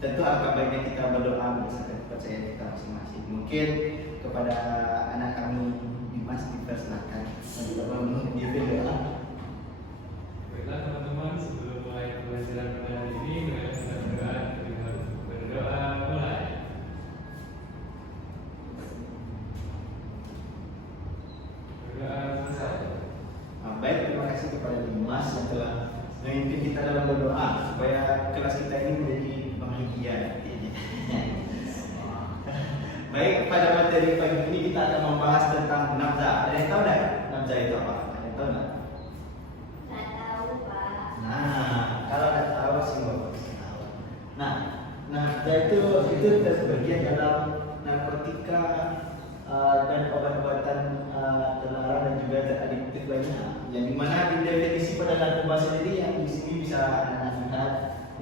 tentu alangkah baiknya kita berdoa berdasarkan kepercayaan kita masing-masing. Mungkin kepada anak kami Dimas dipersilakan untuk memimpin doa. Baiklah teman-teman, sebelum mulai pelajaran pada hari ini, dengan doa dengan berdoa mulai. Berdoa selesai. Baik, terima kasih kepada Dimas yang telah memimpin kita dalam berdoa supaya kelas kita ini menjadi bahagia nantinya. Baik, pada materi pagi ini kita akan membahas tentang nafza. Ada yang tahu tak nafza itu apa? Ada yang tahu tak? Tak tahu, Pak. Nah, kalau tak tahu sih bapak bisa tahu. Nah, nafza itu terbagian dalam narkotika dan obat-obatan terlarang dan juga adiktif lainnya. Yang dimana definisi pada narkoba sendiri yang di sini bisa anak-anak lihat.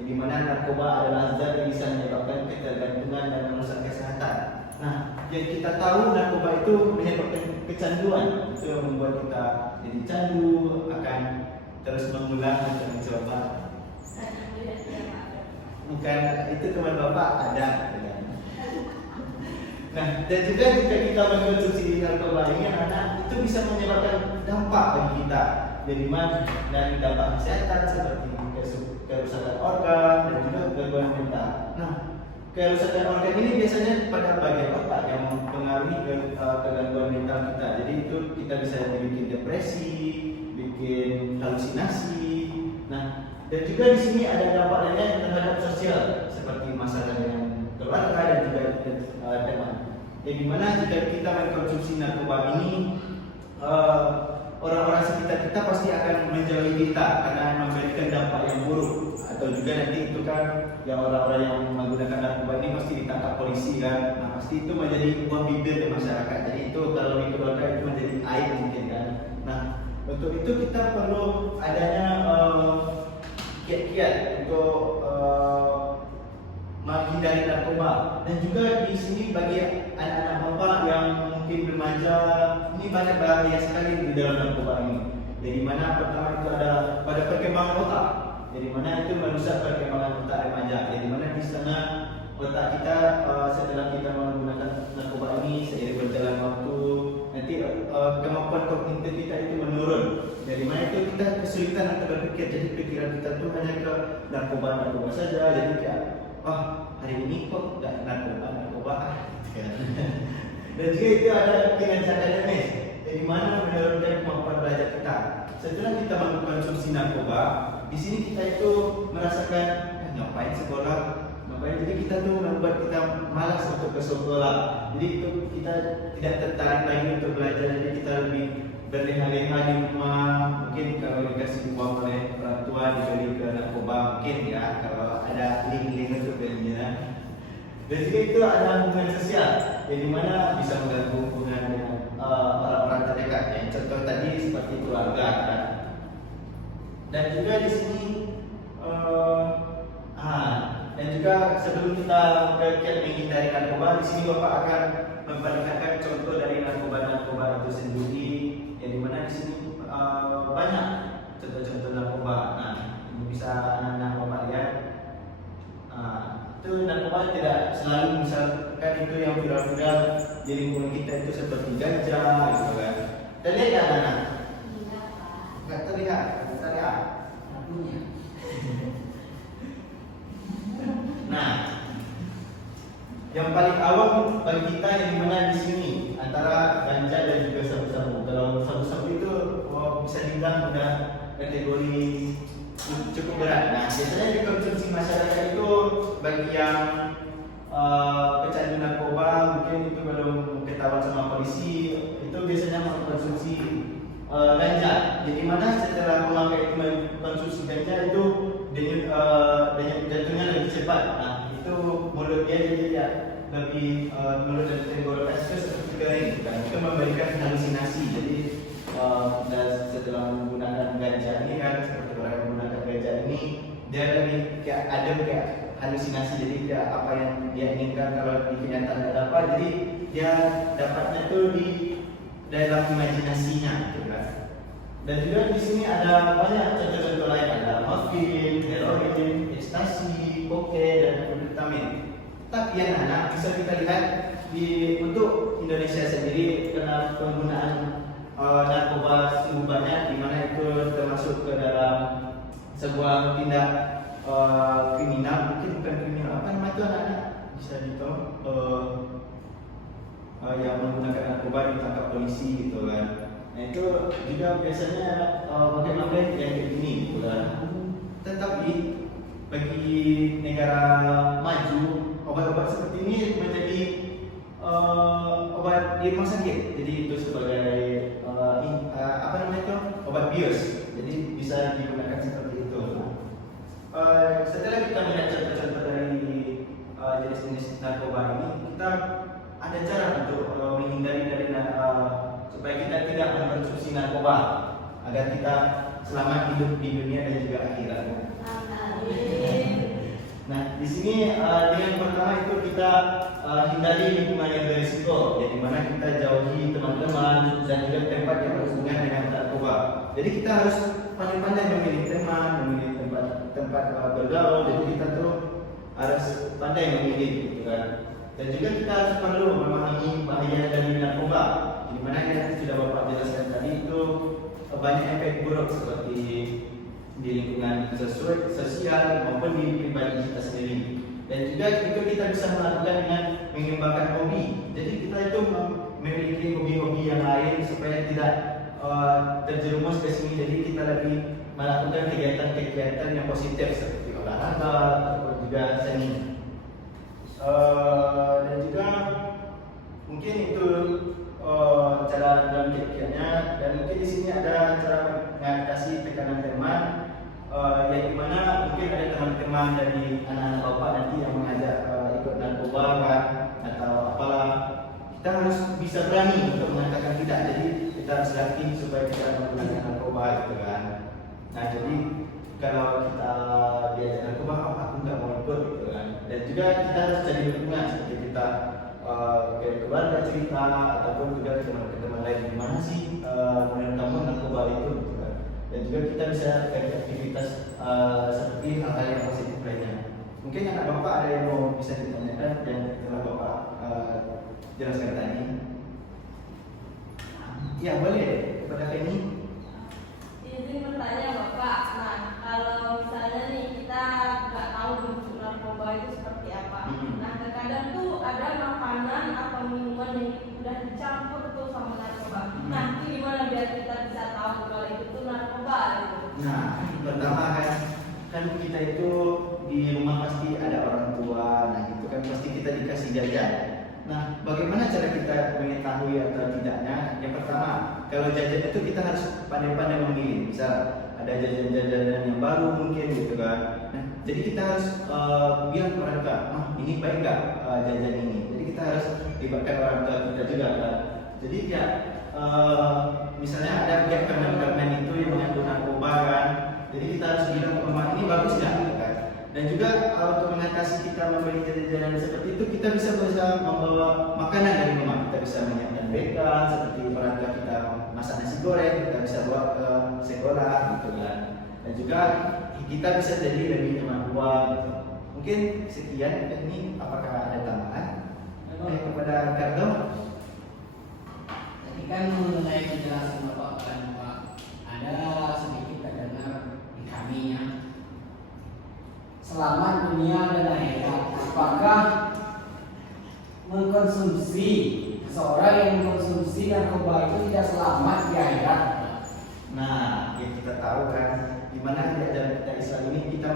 Yang dimana narkoba adalah zat yang bisa menyebabkan ketergantungan dan merusak kesehatan. Nah, yang kita tahu narkoba itu menyebabkan kecanduan, itu yang membuat kita jadi candu, akan terus mengulang untuk mencoba. Bukan itu teman bapak ada. Nah, dan juga jika kita mengkonsumsi narkoba ini anak itu bisa menyebabkan dampak bagi kita, jadi dari dampak kesehatan seperti kerusakan organ dan juga gangguan mental. Nah, kerusakan organ ini biasanya pada bagian otak yang mempengaruhi kegangguan mental kita. Jadi itu kita bisa bikin depresi, bikin halusinasi. Nah, dan juga di sini ada dampak lainnya terhadap sosial seperti masalah dengan keluarga dan juga teman. Jadi dimana jika kita mengkonsumsi narkoba ini, orang-orang sekitar kita pasti akan menjauhi kita karena memberikan dampak yang buruk. Atau juga nanti itu kan yang orang-orang yang menggunakan narkoba ini pasti ditangkap polisi kan. Nah, pasti itu menjadi buah bibir di masyarakat. Jadi itu kalau di keluarga itu menjadi aib mungkin kan. Nah, untuk itu kita perlu adanya kiat-kiat untuk menghindari narkoba. Dan juga di sini bagi anak-anak bapak yang mungkin remaja, ini banyak bahaya sekali di dalam narkoba ini. Jadi mana pertama itu ada pada perkembangan otak. Jadi mana itu merusak perkembangan otak remaja. Jadi mana di sana otak kita setelah kita menggunakan narkoba ini seiring berjalan waktu nanti kemampuan kognitif kita itu menurun. Dari mana itu kita kesulitan untuk berpikir. Jadi pikiran kita tuh hanya ke narkoba saja. Jadi kayak hari ini kok nggak narkoba. Dan juga itu ada kinerja akademis. Jadi mana menurunkan kemampuan belajar kita. Setelah kita mengkonsumsi narkoba, di sini kita itu merasakan ngapain sekolah, ngapain. Jadi kita tuh membuat kita malas untuk ke sekolah. Jadi itu kita tidak tertarik lagi untuk belajar. Jadi kita lebih berleha-leha di rumah. Mungkin kalau dikasih uang oleh orang tua dibeli ke narkoba mungkin ya, kalau ada link-link untuk belinya. Dan juga itu ada hubungan sosial, yang dimana bisa mengganggu hubungan dengan orang-orang terdekat. Yang contoh tadi seperti keluarga kan. Dan juga di sini dan juga sebelum kita berkiat menghindari narkoba, di sini bapak akan memperlihatkan contoh dari narkoba itu sendiri, yang dimana di sini banyak contoh-contoh narkoba. Nah, ini bisa anak-anak bapak lihat. Itu narkoba tidak selalu misalkan itu yang viral-viral di lingkungan kita itu seperti ganja gitu kan. Terlihat kan anak? Tidak, Pak. Nggak terlihat, kita lihat. Nah, yang paling awam bagi kita yang dimana di sini antara ganja dan juga sabu-sabu. Kalau sabu-sabu itu bisa dibilang udah kategori cukup berat. Nah, biasanya dikonsumsi masyarakat itu bagi yang pecandu narkoba, mungkin itu belum ketahuan sama polisi, itu biasanya mengkonsumsi ganja. Jadi mana setelah memakai konsumsi ganja itu denyut jantungnya lebih cepat. Nah, itu mulut dia jadi ya lebih mulut dan tenggorokan itu seperti kering, kan? Itu memberikan halusinasi. Jadi setelah menggunakan ganja ini kan, seperti orang yang menggunakan ganja ini dia lebih kayak adem, kayak halusinasi. Jadi kayak apa yang dia inginkan kalau di kenyataan tidak dapat, jadi dia dapatnya tuh di dalam imajinasinya gitu kan. Dan juga di sini ada banyak contoh-contoh lain, ada morfin, heroin, ekstasi, kokain, dan amfetamin. Tapi yang anak bisa kita lihat untuk Indonesia sendiri karena penggunaan narkoba sungguh banyak, di mana itu termasuk ke dalam sebuah tindak kriminal, mungkin bukan kriminal, apa namanya itu anak-anak bisa ditahu yang menggunakan narkoba ditangkap polisi gitu kan. Nah itu juga biasanya pakai yang kayak gini gitu kan. Tetapi bagi negara maju obat-obat seperti ini menjadi obat di rumah sakit. Jadi itu sebagai apa namanya itu obat bios. Jadi bisa digunakan seperti itu. Setelah kita melihat contoh-contoh dari jenis-jenis narkoba ini, kita ada cara untuk menghindari dari supaya kita tidak mengkonsumsi narkoba agar kita selamat hidup di dunia dan juga akhirat. Nah, di sini dengan pertama itu kita hindari lingkungan yang berisiko, jadi mana kita jauhi teman-teman dan juga tempat yang berhubungan dengan narkoba. Jadi kita harus pandai-pandai memilih teman, memilih tempat bergaul. Jadi kita tuh harus pandai memilih, gitu kan. Dan juga kita harus perlu memahami bahaya dari narkoba. Di mana yang sudah Bapak jelaskan tadi itu banyak efek buruk seperti di lingkungan sosial maupun di pribadi kita sendiri. Dan juga itu kita bisa melakukan dengan mengembangkan hobi. Jadi kita itu memiliki hobi-hobi yang lain supaya tidak terjerumus ke sini. Jadi kita lebih melakukan kegiatan-kegiatan yang positif seperti olahraga ataupun juga seni. Dan juga mungkin itu cara dalam kiat-kiatnya. Dan mungkin di sini ada cara mengatasi tekanan teman, yang dimana mungkin ada teman-teman dari anak-anak bapak nanti yang mengajak ikut narkoba kan, atau apalah. Kita harus bisa berani untuk mengatakan tidak. Jadi kita harus yakin supaya kita menggunakan narkoba gitu kan. Nah jadi kalau kita diajak narkoba, aku nggak mau ikut gitu kan. Dan juga kita harus cari dukungan seperti kita ke keluarga cerita ataupun juga ke teman-teman lain, gimana sih menurut kamu narkoba itu gitu kan. Dan juga kita bisa cari aktivitas seperti hal-hal yang positif lainnya. Mungkin anak bapak ada yang mau bisa ditanyakan dan telah bapak jelaskan tadi. Ya boleh kepada Feni. Izin bertanya Bapak, nah kalau misalnya nih kita nggak tahu bentuk narkoba itu seperti apa, nah terkadang tuh ada makanan atau minuman yang udah dicampur tuh sama narkoba. Nah ini gimana biar kita bisa tahu kalau itu tuh narkoba gitu? Nah pertama kan kita itu di rumah pasti ada orang tua, nah itu kan pasti kita dikasih jajan. Nah, bagaimana cara kita mengetahui atau tidaknya? Yang pertama, kalau jajan itu kita harus pandai-pandai memilih. Misal ada jajan-jajanan yang baru mungkin gitu kan. Nah, jadi kita harus bilang kepada orang tua, ini baik nggak jajan ini? Jadi kita harus libatkan orang tua kita juga kan. Jadi ya, misalnya ada permen-permen itu yang mengandung narkoba kan. Jadi kita harus bilang ke rumah ini bagus nggak? Gitu kan. Dan juga untuk mengatasi kita membeli jajanan seperti itu, kita bisa membawa makanan dari rumah. Kita bisa menyiapkan bekal seperti orang tua kita masak nasi goreng, kita bisa bawa ke sekolah gitu kan. Dan juga kita bisa jadi lebih hemat uang gitu. Mungkin sekian. Ini apakah ada tambahan kepada Kardo? Tadi kan mengenai penjelasan Bapak kan Pak, ada sedikit terdengar di kami ya. Selamat dunia dan akhirat. Apakah mengkonsumsi, seseorang yang mengkonsumsi narkoba itu tidak selamat di akhirat? Nah, yang kita tahu kan, di mana di ajaran kita Islam ini kita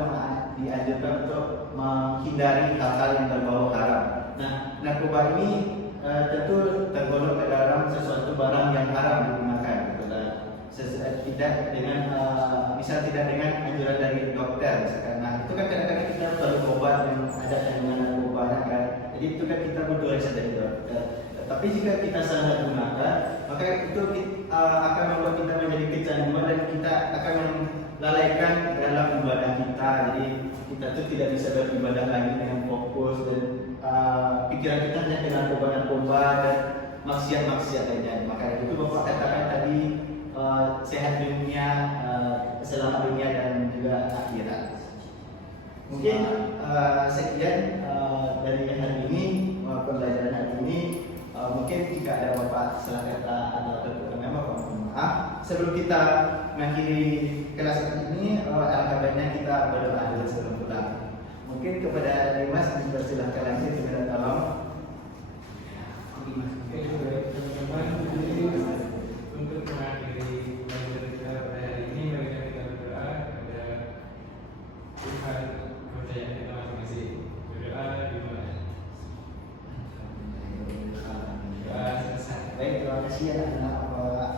dianjurkan untuk menghindari hal-hal yang berbau haram. Nah, narkoba ini tentu tergolong ke dalam sesuatu barang yang haram digunakan, gitu kan. Tidak dengan misal tidak dengan anjuran dari dokter, misalkan. Nah, itu kan kadang-kadang kita perlu obat yang ada kandungan narkoba kan. Jadi itu kan kita butuh resep dari dokter. Tapi jika kita salah gunakan, maka itu akan membuat kita menjadi kecanduan dan kita akan melalaikan dalam ibadah kita. Jadi kita tuh tidak bisa beribadah lagi dengan fokus dan pikiran kita hanya dengan narkoba dan maksiat-maksiat lainnya. Maka itu Bapak katakan tadi sehat dunia, selamat dunia dan juga akhirat. Mungkin sekian dari hari ini, pembelajaran hari ini. Mungkin jika ada bapak salah kata atau kekurangan bapak mohon maaf. Sebelum kita mengakhiri kelas ini, alangkah baiknya kita berdoa dulu sebelum pulang. Mungkin kepada Dimas dipersilahkan langsung dengan tolong. Oke, baik teman-teman, jadi untuk mengakhiri pelajaran kita pada hari ini, mari kita berdoa kepada Tuhan kepercayaan kita masing-masing. Berdoa dimulai. Doa selesai. Baik, terima kasih anak-anak.